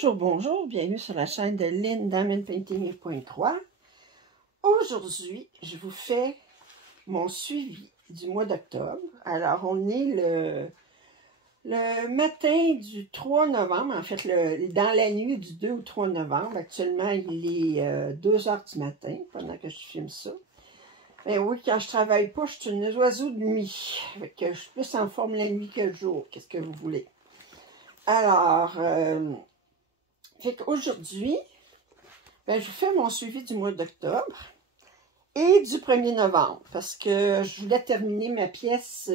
Bonjour, bonjour, bienvenue sur la chaîne de Lynn Diamond Painting 1.3. Aujourd'hui, je vous fais mon suivi du mois d'octobre. Alors, on est le matin du 3 novembre, en fait, dans la nuit du 2 au 3 novembre. Actuellement, il est 2 heures du matin, pendant que je filme ça. Ben oui, quand je travaille pas, je suis une oiseau de nuit. Fait que je suis plus en forme la nuit que le jour. Qu'est-ce que vous voulez? Alors, fait qu'aujourd'hui, ben, je vous fais mon suivi du mois d'octobre et du 1er novembre, parce que je voulais terminer ma pièce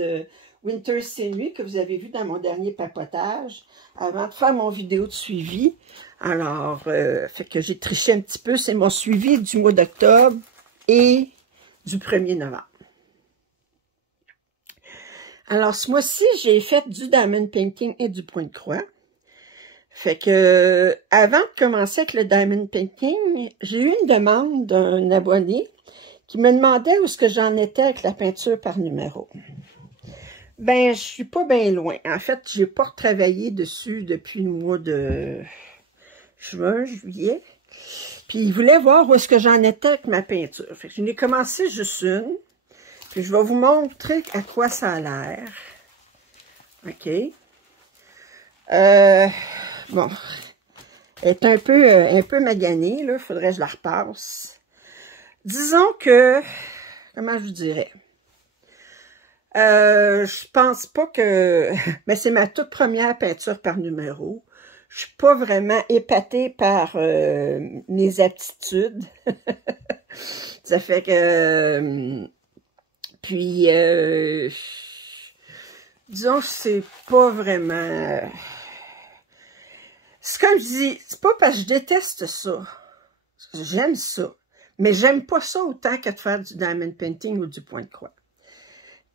Winter Scenery que vous avez vu dans mon dernier papotage avant de faire mon vidéo de suivi. Alors, fait que j'ai triché un petit peu, c'est mon suivi du mois d'octobre et du 1er novembre. Alors, ce mois-ci, j'ai fait du diamond painting et du point de croix. Fait que, avant de commencer avec le diamond painting, j'ai eu une demande d'un abonné qui me demandait où est-ce que j'en étais avec la peinture par numéro. Ben, je suis pas bien loin. En fait, j'ai pas retravaillé dessus depuis le mois de juin, juillet. Puis, il voulait voir où est-ce que j'en étais avec ma peinture. Fait que je n'ai commencé juste une. Puis, je vais vous montrer à quoi ça a l'air. OK. Bon, elle est un peu maganée, là. Faudrait que je la repasse. Disons que, comment je vous dirais? Je pense pas que, mais c'est ma toute première peinture par numéro. Je suis pas vraiment épatée par mes aptitudes. Ça fait que, puis, disons que c'est pas vraiment... C'est comme je dis, c'est pas parce que je déteste ça. J'aime ça. Mais j'aime pas ça autant que de faire du diamond painting ou du point de croix.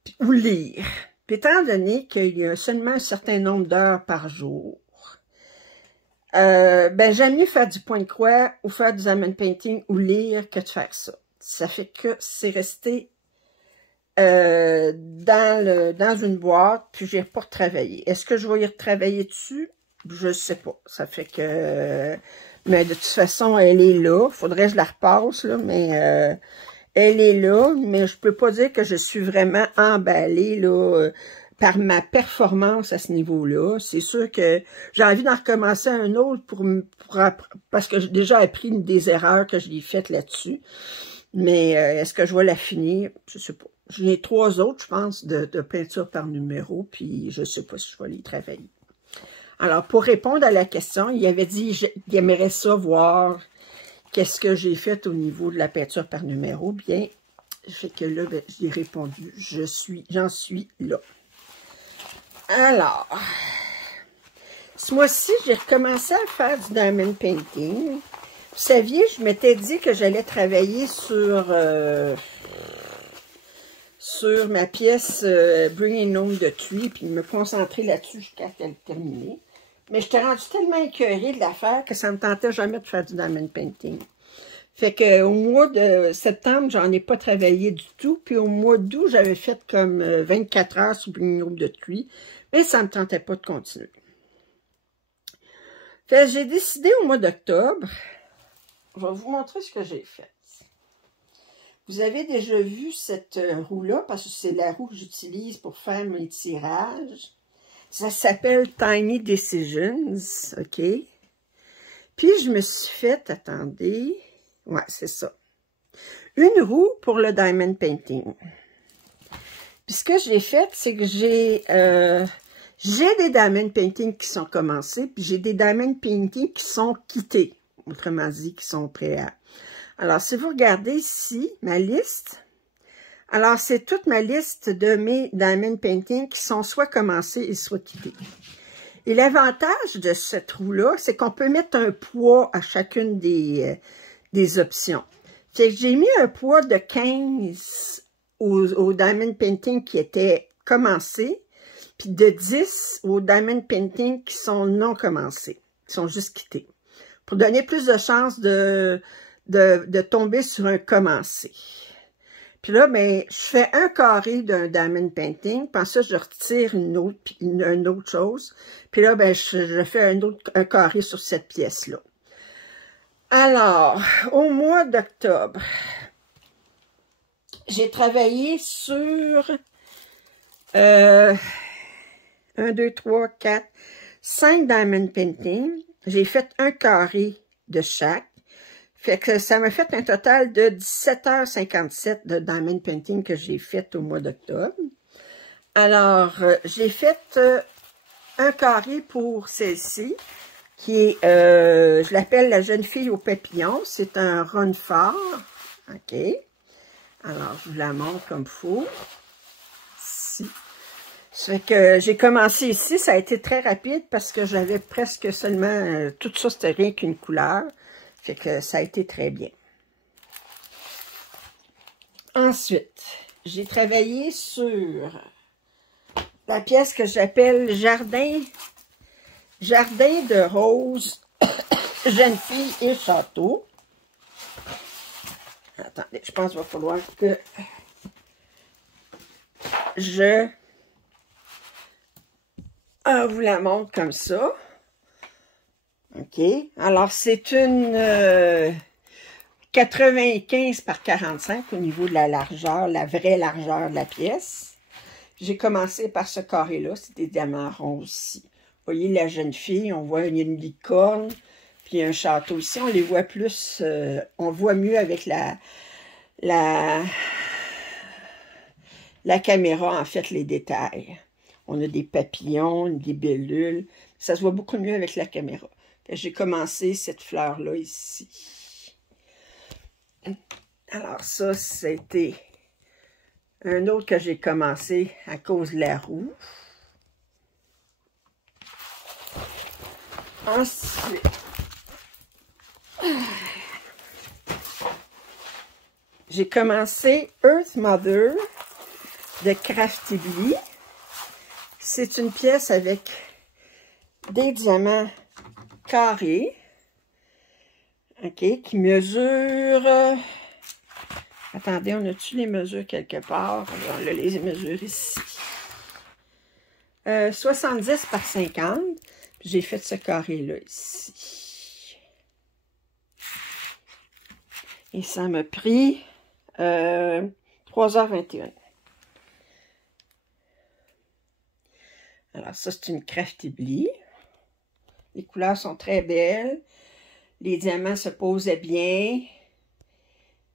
Puis, ou lire. Puis étant donné qu'il y a seulement un certain nombre d'heures par jour, ben j'aime mieux faire du point de croix ou faire du diamond painting ou lire que de faire ça. Ça fait que c'est resté dans une boîte, puis j'ai pas retravaillé. Est-ce que je vais y retravailler dessus? Je sais pas. Ça fait que... mais de toute façon, elle est là. Faudrait que je la repasse, là, mais elle est là. Mais je peux pas dire que je suis vraiment emballée, là, par ma performance à ce niveau-là. C'est sûr que j'ai envie d'en recommencer un autre parce que j'ai déjà appris des erreurs que j'ai faites là-dessus. Mais est-ce que je vais la finir? Je sais pas. J'ai 3 autres, je pense, de peinture par numéro, puis je sais pas si je vais les travailler. Alors, pour répondre à la question, il avait dit qu'il aimerait ça voir qu'est-ce que j'ai fait au niveau de la peinture par numéro. Bien, fait que là, ben, j'ai répondu, j'en suis là. Alors, ce mois-ci, j'ai recommencé à faire du diamond painting. Vous saviez, je m'étais dit que j'allais travailler sur ma pièce Bringing Home the Tree, puis me concentrer là-dessus jusqu'à qu'elle termine. Mais j'étais rendue tellement écœurée de la faire que ça ne me tentait jamais de faire du diamond painting. Fait que au mois de septembre, j'en ai pas travaillé du tout. Puis au mois d'août, j'avais fait comme 24 heures sur Bringing Home the Tree. Mais ça ne me tentait pas de continuer. Fait que j'ai décidé au mois d'octobre, je vais vous montrer ce que j'ai fait. Vous avez déjà vu cette roue-là, parce que c'est la roue que j'utilise pour faire mes tirages. Ça s'appelle Tiny Decisions, OK? Puis, je me suis fait, attendez, ouais, c'est ça. Une roue pour le diamond painting. Puis, ce que j'ai fait, c'est que j'ai des diamond painting qui sont commencés, puis j'ai des diamond painting qui sont quittés, autrement dit, qui sont prêts à... Alors, si vous regardez ici, ma liste, alors c'est toute ma liste de mes diamond painting qui sont soit commencés et soit quittés. Et l'avantage de cette roue-là, c'est qu'on peut mettre un poids à chacune des options. Fait que j'ai mis un poids de 15 au diamond painting qui était commencé, puis de 10 aux diamond painting qui sont non commencés, qui sont juste quittés. Pour donner plus de chances de tomber sur un commencé. Puis là, ben, je fais un carré d'un diamond painting. Puis ça, je retire une autre chose. Puis là, ben, je fais un carré sur cette pièce-là. Alors, au mois d'octobre, j'ai travaillé sur 1, 2, 3, 4, 5 diamond painting. J'ai fait un carré de chaque. Fait que ça m'a fait un total de 17h57 de diamond painting que j'ai fait au mois d'octobre. Alors, j'ai fait un carré pour celle-ci, qui est, je l'appelle la jeune fille au papillon. C'est un run fort. OK. Alors, je vous la montre comme il faut. Ici. Ça fait que j'ai commencé ici. Ça a été très rapide parce que j'avais presque seulement... tout ça, c'était rien qu'une couleur. Fait que ça a été très bien. Ensuite, j'ai travaillé sur la pièce que j'appelle Jardin de roses, jeune fille et château. Attendez, je pense qu'il va falloir que je vous la montre comme ça. OK. Alors, c'est une 95 par 45 au niveau de la largeur, la vraie largeur de la pièce. J'ai commencé par ce carré-là. C'est des diamants ronds aussi. Vous voyez la jeune fille, on voit il y a une licorne, puis un château ici. On les voit plus, on voit mieux avec la caméra, en fait, les détails. On a des papillons, des bellules. Ça se voit beaucoup mieux avec la caméra. J'ai commencé cette fleur-là ici. Alors ça, c'était un autre que j'ai commencé à cause de la roue. Ensuite, j'ai commencé Earth Mother de Craftibly. C'est une pièce avec des diamants carrés, OK, qui mesure... attendez, on a-tu les mesures quelque part? On a les mesures ici. 70 par 50. J'ai fait ce carré-là ici. Et ça m'a pris 3h21. Alors ça, c'est une Craftibly. Les couleurs sont très belles. Les diamants se posaient bien.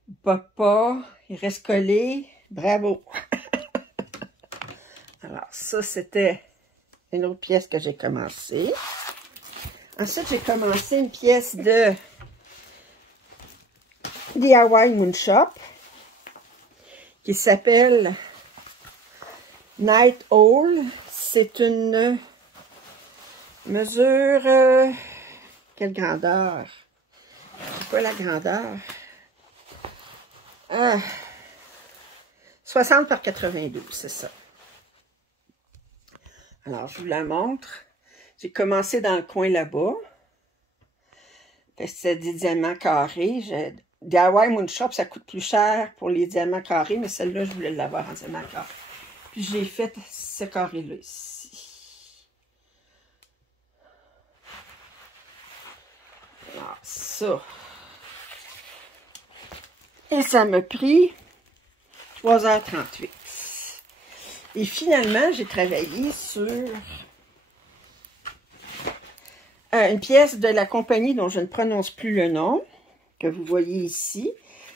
Ils popent pas. Ils restent collés. Bravo! Alors, ça, c'était une autre pièce que j'ai commencé. Ensuite, j'ai commencé une pièce de DIY Moon Shop qui s'appelle Night Owl. C'est une mesure... quelle grandeur? C'est quoi la grandeur? 60 par 92, c'est ça. Alors, je vous la montre. J'ai commencé dans le coin là-bas. C'est des diamants carrés. DIY Moon Shop, ça coûte plus cher pour les diamants carrés, mais celle-là, je voulais l'avoir en diamant carré. Puis j'ai fait ce carré-là ici. Alors, ça. Et ça m'a pris 3h38. Et finalement, j'ai travaillé sur une pièce de la compagnie dont je ne prononce plus le nom, que vous voyez ici.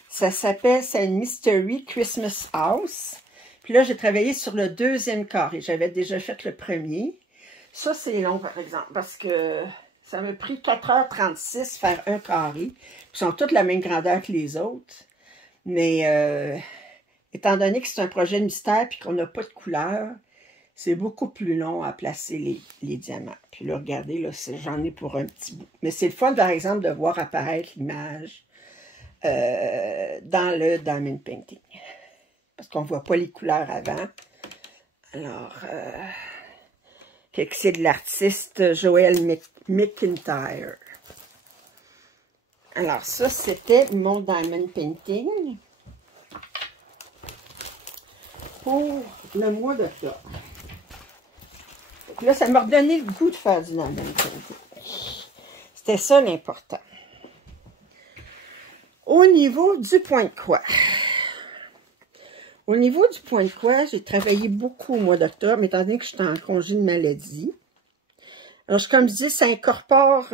Ça s'appelle, c'est une Mystery Christmas House. Puis là, j'ai travaillé sur le deuxième carré. J'avais déjà fait le premier. Ça, c'est long, par exemple, parce que ça m'a pris 4h36 faire un carré. Ils sont toutes la même grandeur que les autres. Mais étant donné que c'est un projet mystère et qu'on n'a pas de couleur, c'est beaucoup plus long à placer les diamants. Puis là, regardez, là, j'en ai pour un petit bout. Mais c'est le fun, par exemple, de voir apparaître l'image dans le diamond painting. Parce qu'on ne voit pas les couleurs avant. Alors, c'est de l'artiste Joel McIntyre. Alors, ça, c'était mon diamond painting. pour le mois d'octobre. Là, ça m'a redonné le goût de faire du London Candy. C'était ça l'important. Au niveau du point de croix. Au niveau du point de croix, j'ai travaillé beaucoup au mois d'octobre, étant donné que j'étais en congé de maladie. Alors, comme je dis, ça incorpore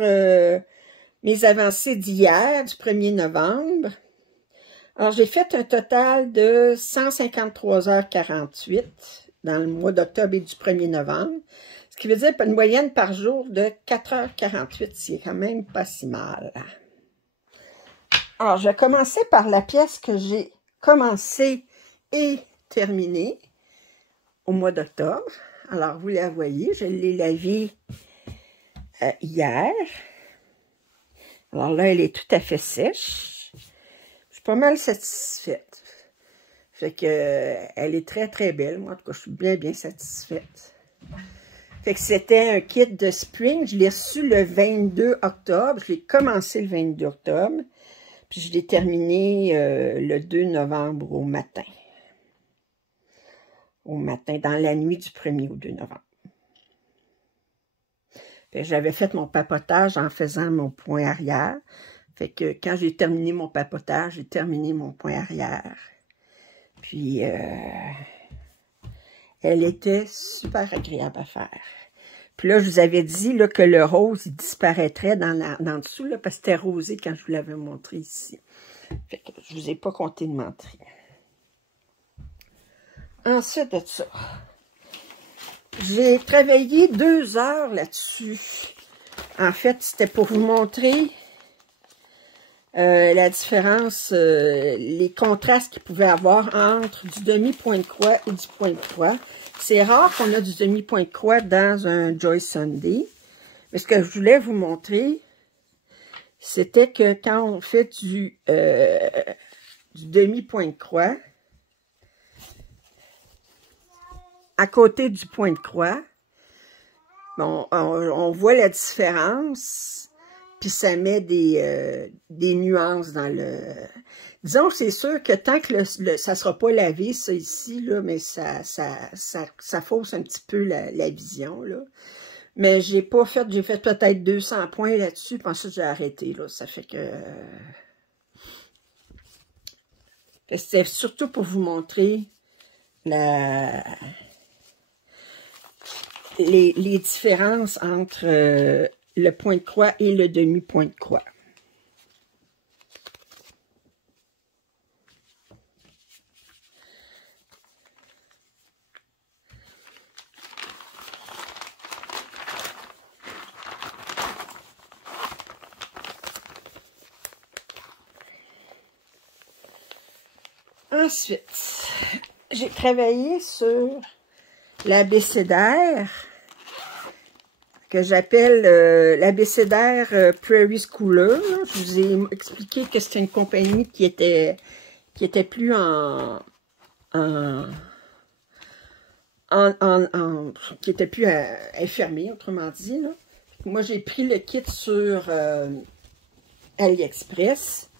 mes avancées d'hier, du 1er novembre. Alors, j'ai fait un total de 153h48 dans le mois d'octobre et du 1er novembre. Ce qui veut dire une moyenne par jour de 4h48. C'est quand même pas si mal. Alors, je vais commencer par la pièce que j'ai commencé et terminée au mois d'octobre. Alors, vous la voyez, je l'ai lavée hier. Alors là, elle est tout à fait sèche. Je suis pas mal satisfaite. Fait que elle est très, très belle. Moi, en tout cas, je suis bien, bien satisfaite. Fait que c'était un kit de spring. Je l'ai reçu le 22 octobre. Je l'ai commencé le 22 octobre. Puis je l'ai terminé le 2 novembre au matin. Au matin, dans la nuit du 1er au 2 novembre. J'avais fait mon papotage en faisant mon point arrière. Fait que quand j'ai terminé mon papotage, j'ai terminé mon point arrière. Puis, elle était super agréable à faire. Puis là, je vous avais dit là, que le rose, il disparaîtrait dans dessous, là, parce que c'était rosé quand je vous l'avais montré ici. Fait que je vous ai pas compté de mentir. Ensuite de ça, j'ai travaillé 2 heures là-dessus. En fait, c'était pour vous montrer la différence, les contrastes qu'il pouvait avoir entre du demi-point de croix et du point de croix. C'est rare qu'on a du demi-point de croix dans un Joy Sunday. Mais ce que je voulais vous montrer, c'était que quand on fait du demi-point de croix, à côté du point de croix, bon, on voit la différence, puis ça met des nuances dans le... Disons, c'est sûr que tant que ça sera pas lavé, ça ici, là, mais ça fausse un petit peu la vision, là. Mais j'ai pas fait, j'ai fait peut-être 200 points là-dessus, puis ensuite j'ai arrêté, là. Ça fait que... C'était surtout pour vous montrer les différences entre le point de croix et le demi-point de croix. Ensuite, j'ai travaillé sur l'abécédaire que j'appelle l'abécédaire Prairie Schooler. Je vous ai expliqué que c'était une compagnie qui était plus qui était plus infirmée, autrement dit, là. Moi, j'ai pris le kit sur AliExpress.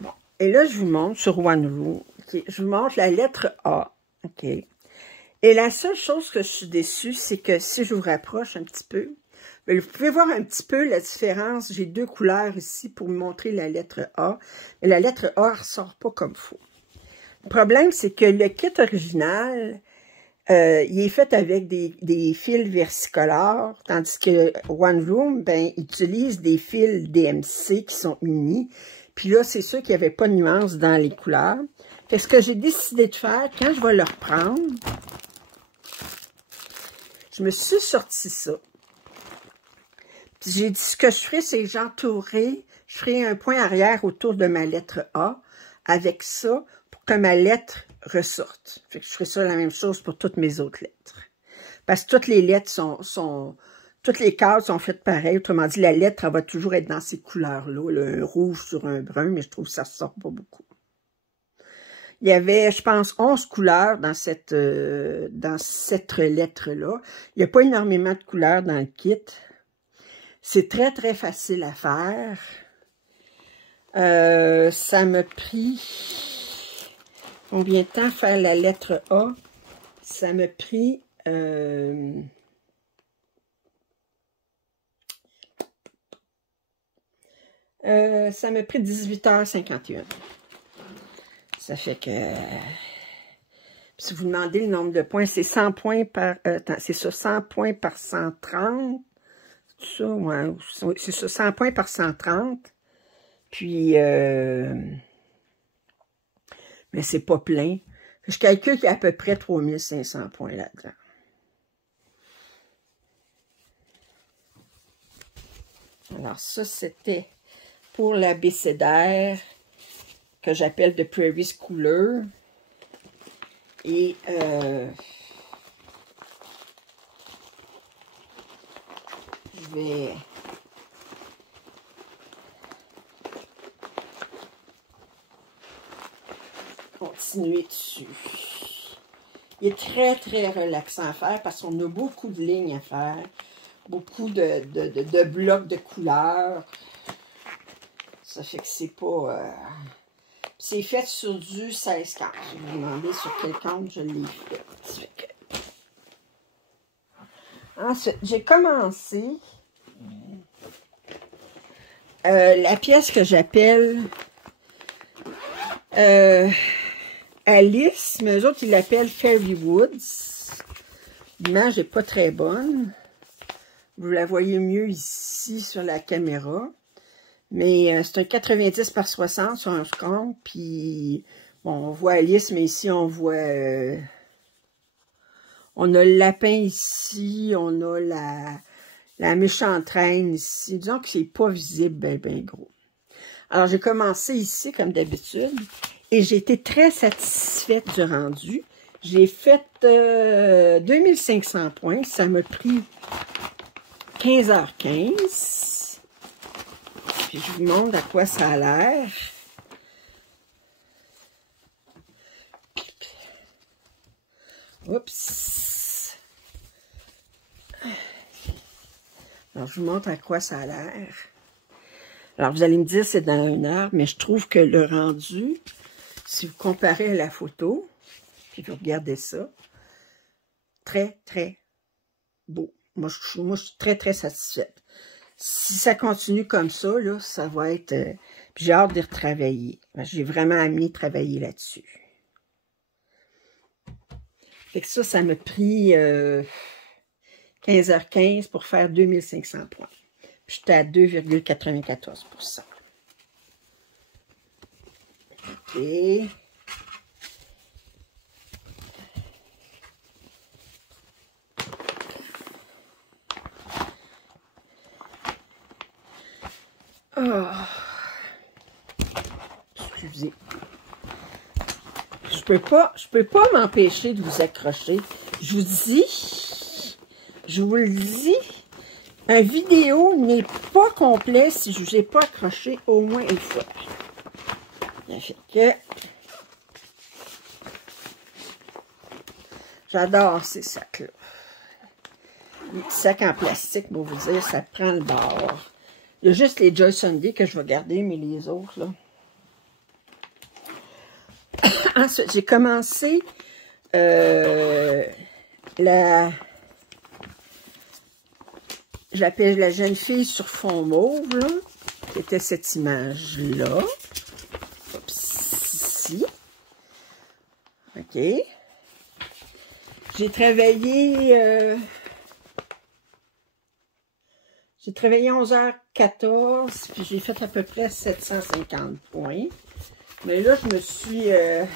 Bon. Et là, je vous montre sur OneRoo. Okay. Je vous montre la lettre A. OK. Et la seule chose que je suis déçue, c'est que si je vous rapproche un petit peu, bien, vous pouvez voir un petit peu la différence. J'ai 2 couleurs ici pour vous montrer la lettre A. Mais la lettre A ne ressort pas comme il faut. Le problème, c'est que le kit original, il est fait avec des fils versicolores, tandis que OneRoo, ben, utilise des fils DMC qui sont unis. Puis là, c'est sûr qu'il n'y avait pas de nuance dans les couleurs. Fait que ce que j'ai décidé de faire, quand je vais le reprendre, je me suis sorti ça. Puis j'ai dit, ce que je ferai, c'est que j'entourerai, je ferai un point arrière autour de ma lettre A avec ça pour que ma lettre ressorte. Fait que je ferai ça la même chose pour toutes mes autres lettres. Parce que toutes les lettres toutes les cases sont faites pareil. Autrement dit, la lettre, elle va toujours être dans ces couleurs-là, un rouge sur un brun, mais je trouve que ça ne sort pas beaucoup. Il y avait, je pense, 11 couleurs dans cette lettre-là. Il n'y a pas énormément de couleurs dans le kit. C'est très, très facile à faire. Ça m'a pris combien de temps faire la lettre A? Ça m'a pris... ça m'a pris 18h51. Ça fait que... si vous demandez le nombre de points, c'est 100 points par... c'est ça, 100 points par 130. C'est ça, ouais. C'est ça, 100 points par 130. Puis... mais c'est pas plein. Je calcule qu'il y a à peu près 3500 points là-dedans. Alors ça, c'était pour l'abécédaire que j'appelle The Prairie Schooler. Et je vais continuer dessus. Il est très, très relaxant à faire parce qu'on a beaucoup de lignes à faire. Beaucoup de blocs de couleurs. Ça fait que c'est pas... c'est fait sur du 16 cartes. Je vais vous demander sur quel compte je l'ai fait. Ensuite, j'ai commencé la pièce que j'appelle Alice, mais eux autres, ils l'appellent Fairy Woods. L'image n'est pas très bonne. Vous la voyez mieux ici sur la caméra. Mais c'est un 90 par 60 sur un compte. Puis, bon, on voit Alice, mais ici, on voit... on a le lapin ici. On a la méchante reine ici. Disons que c'est pas visible ben gros. Alors, j'ai commencé ici, comme d'habitude. Et j'ai été très satisfaite du rendu. J'ai fait 2500 points. Ça m'a pris 15h15. Puis je vous montre à quoi ça a l'air. Oups. Alors, je vous montre à quoi ça a l'air. Alors, vous allez me dire c'est dans 1 heure, mais je trouve que le rendu, si vous comparez à la photo, puis vous regardez ça, très, très beau. Moi, je suis très, très satisfaite. Si ça continue comme ça, là, ça va être... puis j'ai hâte de retravailler. J'ai vraiment aimé travailler là-dessus. Fait que ça m'a pris 15h15 pour faire 2500 points. Puis j'étais à 2,94%. OK. Oh. Excusez. Je peux pas m'empêcher de vous accrocher. Je vous le dis, un vidéo n'est pas complet si je ne vous ai pas accroché au moins une fois. Ça fait que j'adore ces sacs-là. Les petits sacs en plastique, pour vous dire, ça prend le bord. Il y a juste les Joy Sunday que je vais garder, mais les autres, là. Ensuite, j'ai commencé j'appelle la jeune fille sur fond mauve, là. C'était cette image-là. Ici. OK. J'ai travaillé 11h14, puis j'ai fait à peu près 750 points. Mais là, je me suis... ce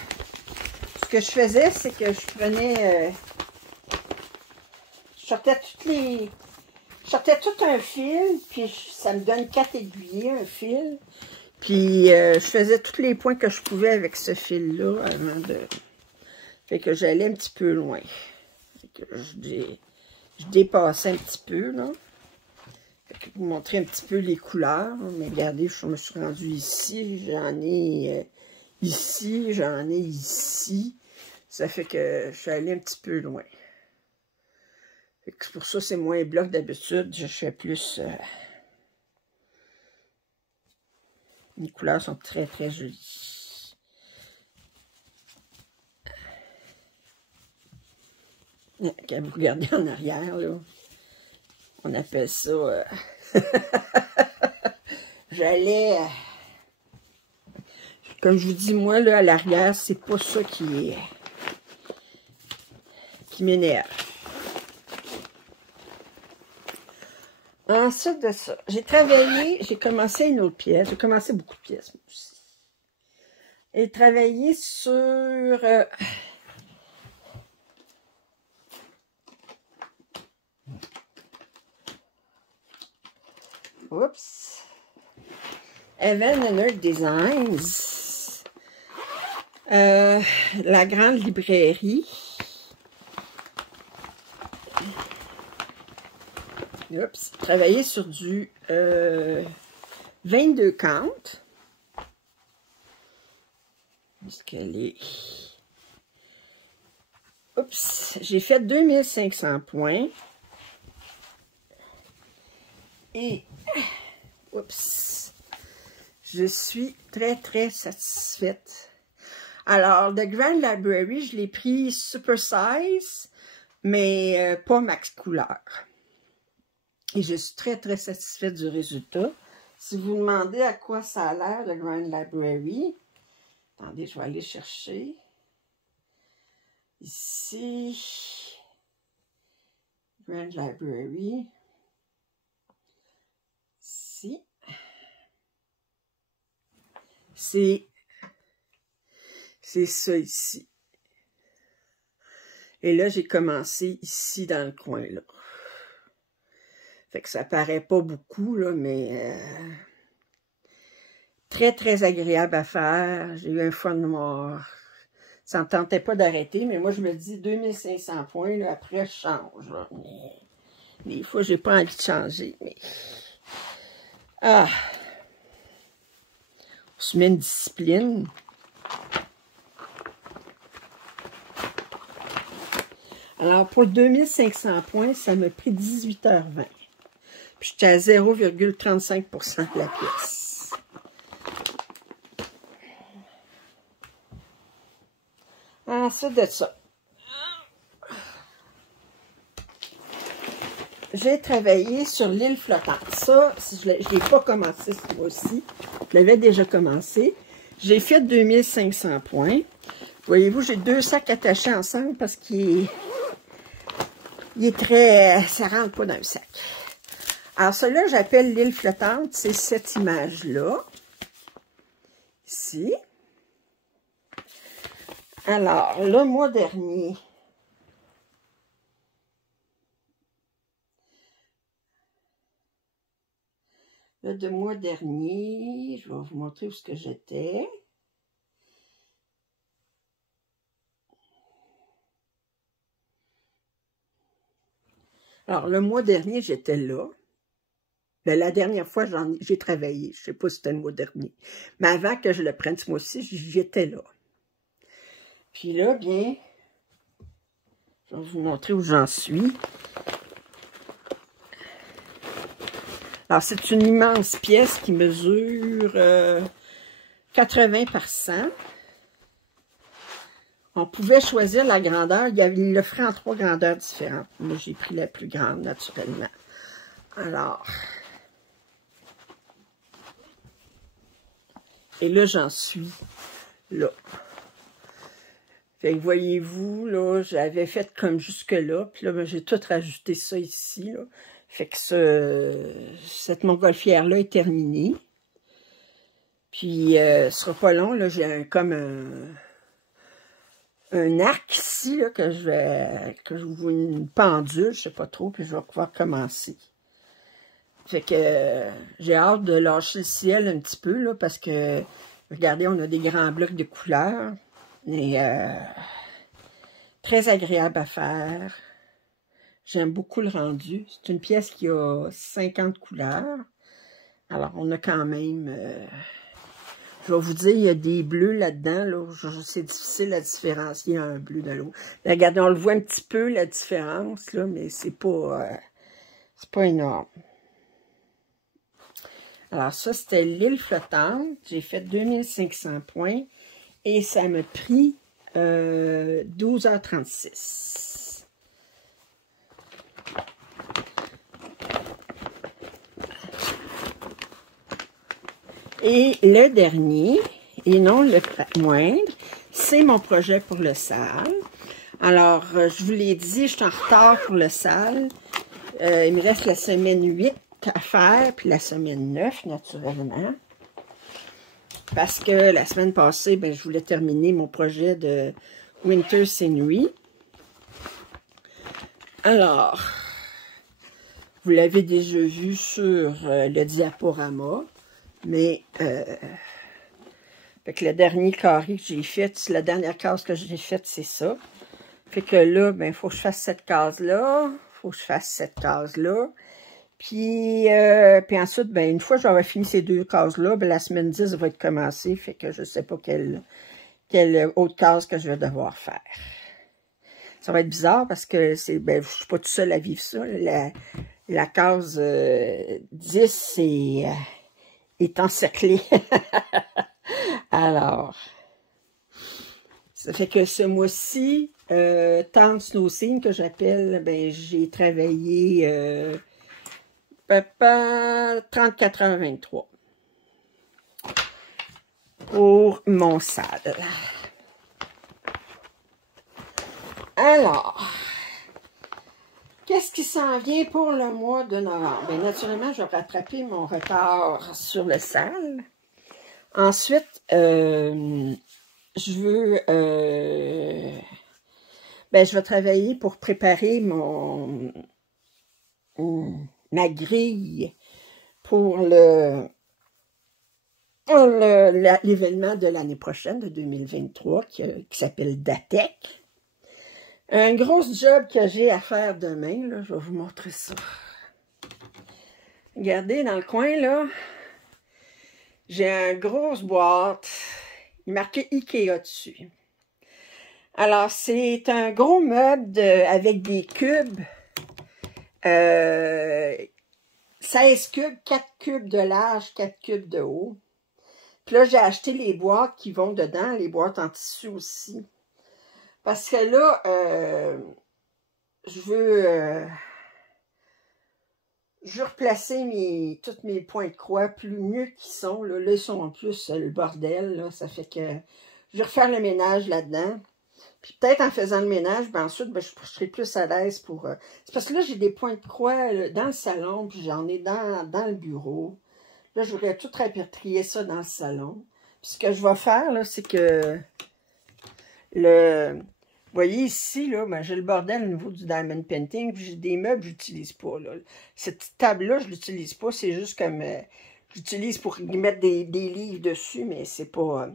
que je faisais, c'est que je prenais... je sortais tout un fil, puis ça me donne 4 aiguillés, un fil. Puis je faisais tous les points que je pouvais avec ce fil-là avant de... Fait que j'allais un petit peu loin. Fait que je dépassais un petit peu, là. Fait que vous montrer un petit peu les couleurs. Mais regardez, je me suis rendue ici. J'en ai ici, j'en ai ici. Ça fait que je suis allée un petit peu loin. Fait que pour ça, c'est moins bloc d'habitude. Je fais plus... les couleurs sont très, très jolies. Quand vous regardez en arrière, là, on appelle ça... j'allais... Comme je vous dis, moi, là, à l'arrière, c'est pas ça qui m'énerve. Ensuite de ça, j'ai commencé une autre pièce. J'ai commencé beaucoup de pièces, moi aussi. Et travaillé sur... oups. Heaven and Earth Designs. La grande librairie. Oups. Travailler sur du 22 count. Est-ce qu'elle est... Oups. J'ai fait 2500 points. Et... oups. Je suis très, très satisfaite. Alors, The Grand Library, je l'ai pris Super Size, mais pas Max Couleur. Et je suis très, très satisfaite du résultat. Si vous demandez à quoi ça a l'air, The Grand Library, attendez, je vais aller chercher. Ici, Grand Library. Ici. C'est ça ici. Et là, j'ai commencé ici dans le coin, là. Fait que ça paraît pas beaucoup, là, mais très, très agréable à faire. J'ai eu un fun noir. Ça me tentait pas d'arrêter, mais moi, je me dis 2500 points, là, après, je change, là. Mais des fois, j'ai pas envie de changer, mais... ah! On se met une discipline. Alors, pour 2500 points, ça m'a pris 18h20. Puis, j'étais à 0,35% de la pièce. Ensuite de ça, j'ai travaillé sur l'île flottante. Ça, je ne l'ai pas commencé ce mois-ci. Je l'avais déjà commencé. J'ai fait 2500 points. Voyez-vous, j'ai deux sacs attachés ensemble parce qu'il est très... ça rentre pas dans le sac. Alors, celui-là, j'appelle l'île flottante. C'est cette image-là. Ici. Alors, le mois dernier... Le mois dernier, je vais vous montrer où ce que j'étais. Alors, le mois dernier, j'étais là. Ben, la dernière fois, j'ai travaillé. Je ne sais pas si c'était le mois dernier. Mais avant que je le prenne ce mois-ci, j'étais là. Puis là, bien, je vais vous montrer où j'en suis. Alors, c'est une immense pièce qui mesure 80 par 100. On pouvait choisir la grandeur. Il l'offrait en 3 grandeurs différentes. Moi, j'ai pris la plus grande, naturellement. Alors, et là, j'en suis là. Fait que voyez-vous, là, j'avais fait comme jusque-là. Puis là, ben, j'ai tout rajouté ça ici, là. Fait que cette montgolfière-là est terminée. Puis, ce sera pas long, là, j'ai comme un arc ici, là, que je vous une pendule, je sais pas trop, puis je vais pouvoir commencer. Fait que j'ai hâte de lâcher le ciel un petit peu, là, parce que, regardez, on a des grands blocs de couleurs. Et très agréable à faire. J'aime beaucoup le rendu. C'est une pièce qui a 50 couleurs. Alors, on a quand même... je vais vous dire, il y a des bleus là-dedans. Là, c'est difficile à différencier un bleu de l'autre. Regardez, on le voit un petit peu, la différence, là, mais c'est pas énorme. Alors, ça, c'était l'île flottante. J'ai fait 2500 points. Et ça m'a pris 12h36. Et le dernier, et non le moindre, c'est mon projet pour le salle. Alors, je vous l'ai dit, je suis en retard pour le salle. Il me reste la semaine 8 à faire, puis la semaine 9, naturellement. Parce que la semaine passée, ben, je voulais terminer mon projet de Winter Scenery. Alors, vous l'avez déjà vu sur le diaporama, mais fait que le dernier carré que j'ai fait, la dernière case que j'ai faite, c'est ça. Fait que là, ben, il faut que je fasse cette case-là, il faut que je fasse cette case-là. Puis ensuite, ben, une fois que j'aurai fini ces deux cases-là, ben, la semaine 10 va être commencée, fait que je ne sais pas quelle autre case que je vais devoir faire. Ça va être bizarre parce que ben, je ne suis pas tout seul à vivre ça. La case 10 est encerclée. Alors, ça fait que ce mois-ci, Town Snow Scene que j'appelle, ben j'ai travaillé 34h23 pour mon salle. Alors, qu'est-ce qui s'en vient pour le mois de novembre? Bien, naturellement, je vais rattraper mon retard sur le salle. Ensuite, je vais travailler pour préparer ma grille pour l'événement de l'année prochaine, de 2023, qui s'appelle DATEC. Un gros job que j'ai à faire demain, là, je vais vous montrer ça. Regardez, dans le coin, là, j'ai une grosse boîte. Il est marqué Ikea dessus. Alors, c'est un gros meuble avec des cubes. 16 cubes, 4 cubes de large, 4 cubes de haut. Puis là, j'ai acheté les boîtes qui vont dedans, les boîtes en tissu aussi. Parce que là, je veux replacer tous mes points de croix plus mieux qu'ils sont. Là, ils sont en plus le bordel. Là, ça fait que je vais refaire le ménage là-dedans. Puis peut-être en faisant le ménage, ben ensuite, ben, je serai plus à l'aise pour... C'est parce que là, j'ai des points de croix là, dans le salon, puis j'en ai dans le bureau. Là, je voudrais tout répertorier ça dans le salon. Puis ce que je vais faire, là, c'est que vous voyez ici, là, ben, j'ai le bordel au niveau du diamond painting, puis j'ai des meubles que je n'utilise pas. Là. Cette petite table-là, je ne l'utilise pas, c'est juste comme... j'utilise pour mettre des livres dessus, mais c'est pas...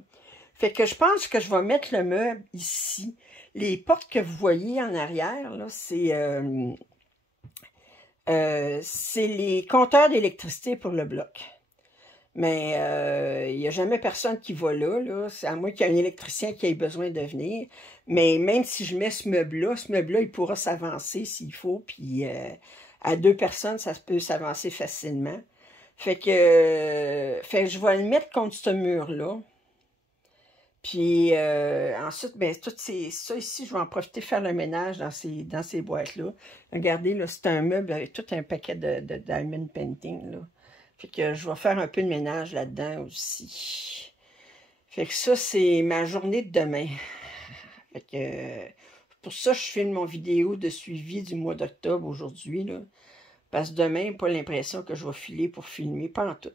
Fait que je pense que je vais mettre le meuble ici. Les portes que vous voyez en arrière, là, c'est les compteurs d'électricité pour le bloc. Mais il n'y a jamais personne qui va là. C'est à moins qu'il y ait un électricien qui ait besoin de venir. Mais même si je mets ce meuble-là, il pourra s'avancer s'il faut. Puis à 2 personnes, ça peut s'avancer facilement. Fait que je vais le mettre contre ce mur-là. Puis ensuite, ben, ça ici, je vais en profiter de faire le ménage dans ces boîtes-là. Regardez, là, c'est un meuble avec tout un paquet de diamond painting, là. Fait que je vais faire un peu de ménage là-dedans aussi. Fait que ça, c'est ma journée de demain. Fait que pour ça, je filme mon vidéo de suivi du mois d'octobre aujourd'hui, là. Parce que demain, pas l'impression que je vais filer pour filmer, pas en tout.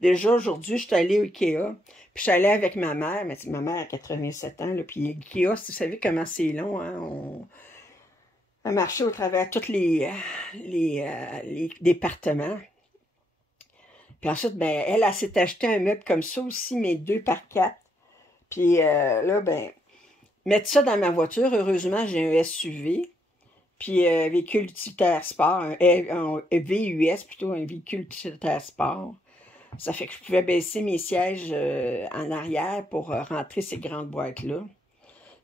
Déjà, aujourd'hui, je suis allée au Ikea, puis je suis allée avec ma mère, mais ma mère a 87 ans, là, puis Ikea, vous savez comment c'est long, hein, on a marché au travers tous les départements. Puis ensuite, ben, elle s'est acheté un meuble comme ça aussi, mais 2 par 4. Puis là, ben, mettre ça dans ma voiture, heureusement, j'ai un SUV, puis un véhicule utilitaire sport, un VUS plutôt, un véhicule utilitaire sport. Ça fait que je pouvais baisser mes sièges en arrière pour rentrer ces grandes boîtes-là.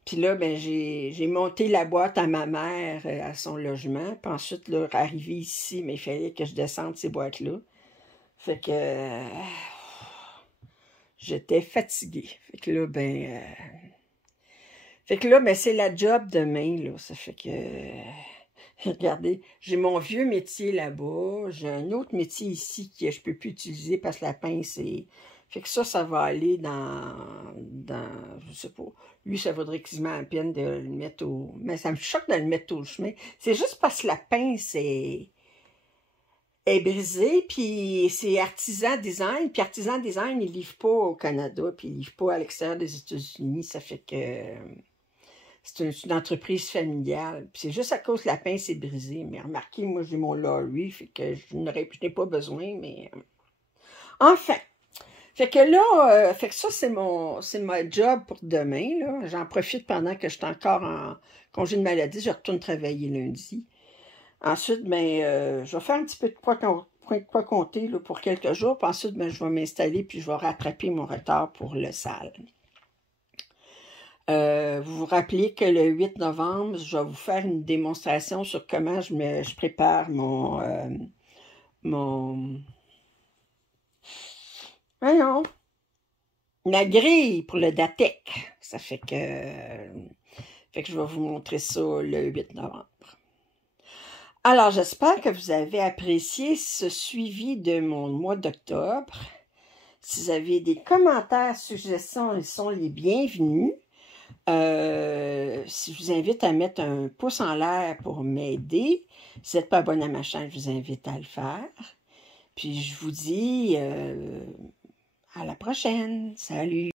Puis là, ben, j'ai monté la boîte à ma mère à son logement. Puis ensuite, là, arrivé ici, mais il fallait que je descende ces boîtes-là. Fait que j'étais fatiguée. Fait que là, ben... c'est la job demain, là. Ça fait que... regardez, j'ai mon vieux métier là-bas. J'ai un autre métier ici que je ne peux plus utiliser parce que la pince est Fait que ça va aller je sais pas. Lui, ça vaudrait quasiment la peine de le mettre au... Mais ça me choque de le mettre au chemin. C'est juste parce que la pince est brisée, puis c'est Artisan Design. Puis Artisan Design, il livre pas au Canada, puis il livre pas à l'extérieur des États-Unis. Ça fait que c'est une entreprise familiale. Puis c'est juste à cause que la pince est brisée. Mais remarquez, moi, j'ai mon Lowry, fait que je n'ai pas besoin, mais... Enfin! Fait que là, fait que ça, c'est ma job pour demain, là. J'en profite pendant que je suis encore en congé de maladie. Je retourne travailler lundi. Ensuite, ben, je vais faire un petit peu de quoi compter là, pour quelques jours. Puis ensuite, ben, je vais m'installer puis je vais rattraper mon retard pour le salle. Vous vous rappelez que le 8 novembre, je vais vous faire une démonstration sur comment je prépare voyons, ma grille pour le DATEC. Ça fait que je vais vous montrer ça le 8 novembre. Alors, j'espère que vous avez apprécié ce suivi de mon mois d'octobre. Si vous avez des commentaires, suggestions, ils sont les bienvenus. Si je vous invite à mettre un pouce en l'air pour m'aider, si vous n'êtes pas abonné à ma chaîne, je vous invite à le faire. Puis je vous dis à la prochaine. Salut!